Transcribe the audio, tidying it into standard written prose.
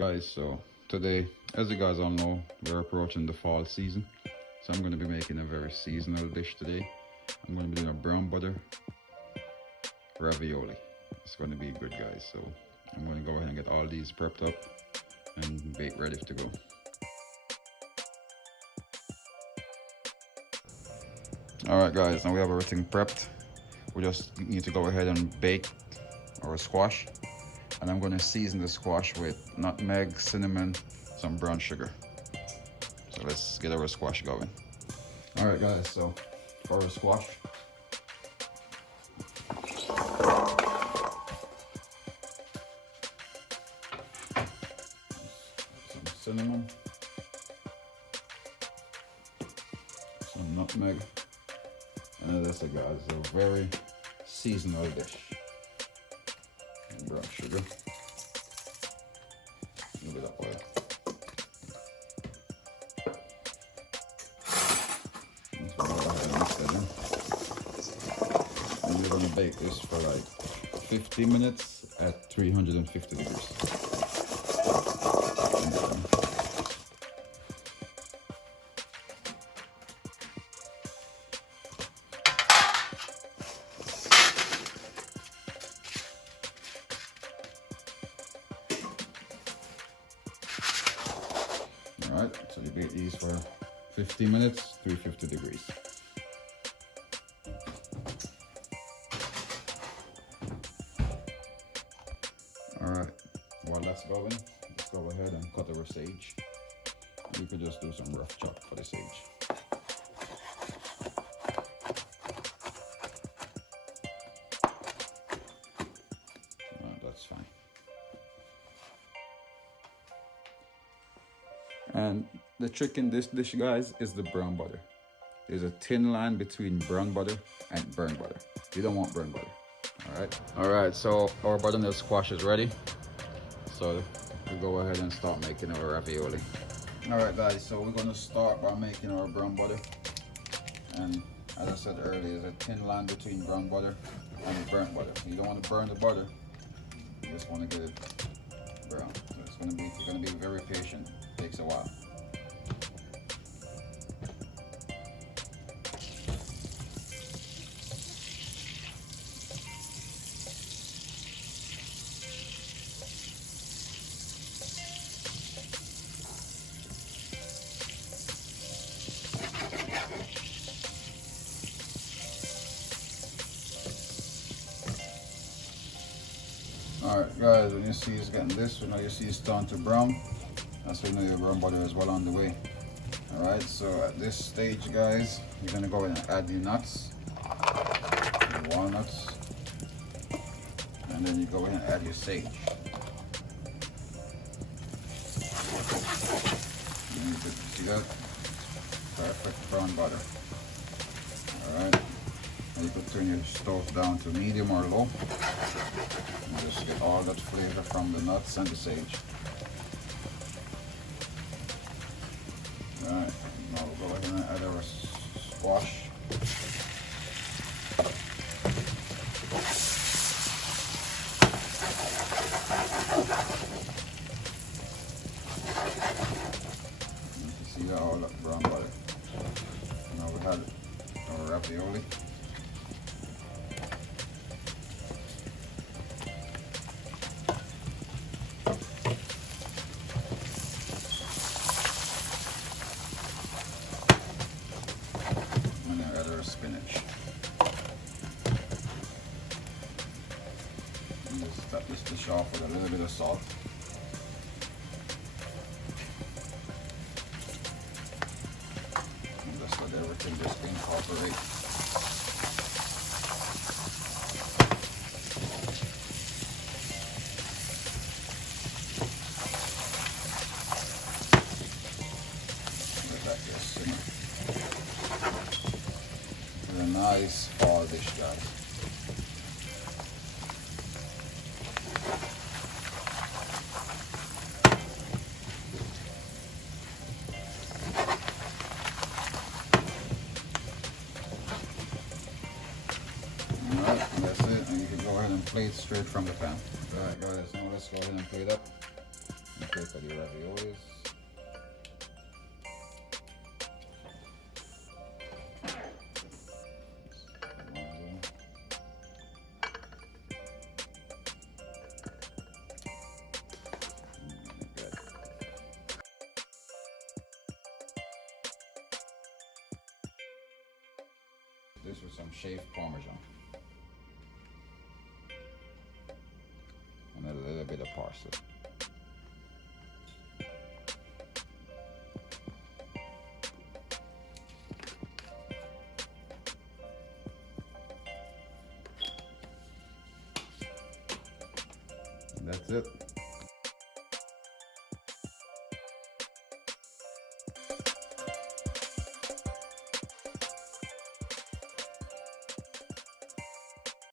Guys, so today, as you guys all know, we're approaching the fall season, so I'm going to be making a very seasonal dish today. I'm going to be doing a brown butter ravioli. It's going to be good, guys. So I'm going to go ahead and get all these prepped up and bake ready to go. Alright guys, now we have everything prepped. We just need to go ahead and bake our squash. And I'm going to season the squash with nutmeg, cinnamon, some brown sugar. So let's get our squash going. Alright guys, so for our squash, some cinnamon, some nutmeg, and that's it guys, a very seasonal dish. And brown sugar, a little bit of oil. Let's go ahead and mix that in. And we're gonna bake this for like 50 minutes at 350 degrees. Alright, so you bake these for 15 minutes, 350 degrees. Alright, while that's going, let's go ahead and cut our sage. You could just do some rough chop for the sage. That's fine. And the trick in this dish, guys, is the brown butter. There's a thin line between brown butter and burnt butter. You don't want burnt butter. All right, so our butternut squash is ready. So we go ahead and start making our ravioli. All right, guys, so we're gonna start by making our brown butter. And as I said earlier, there's a thin line between brown butter and burnt butter. You don't want to burn the butter. You just want to get it brown. So you're gonna be very patient. It takes a while. Alright guys, when you see it's getting this, when you see it's starting to brown, that's when you know your brown butter is well on the way. Alright, so at this stage guys, you're going to go ahead and add the nuts, the walnuts, and then you go ahead and add your sage. And you can see that? Perfect brown butter. Alright, and you could turn your stove down to medium or low. And just get all that flavor from the nuts and the sage. Alright, now we'll go ahead and add our squash. You can see all that brown butter. Now we have our ravioli. Spinach. And just top this dish off with a little bit of salt. And just let everything just incorporate. Let that just simmer. A nice fall dish, guys. Alright, and that's it. And you can go ahead and plate straight from the pan. Alright guys, now let's go ahead and plate up. Okay, for the raviolis. This with some shaved Parmesan and a little bit of parsley.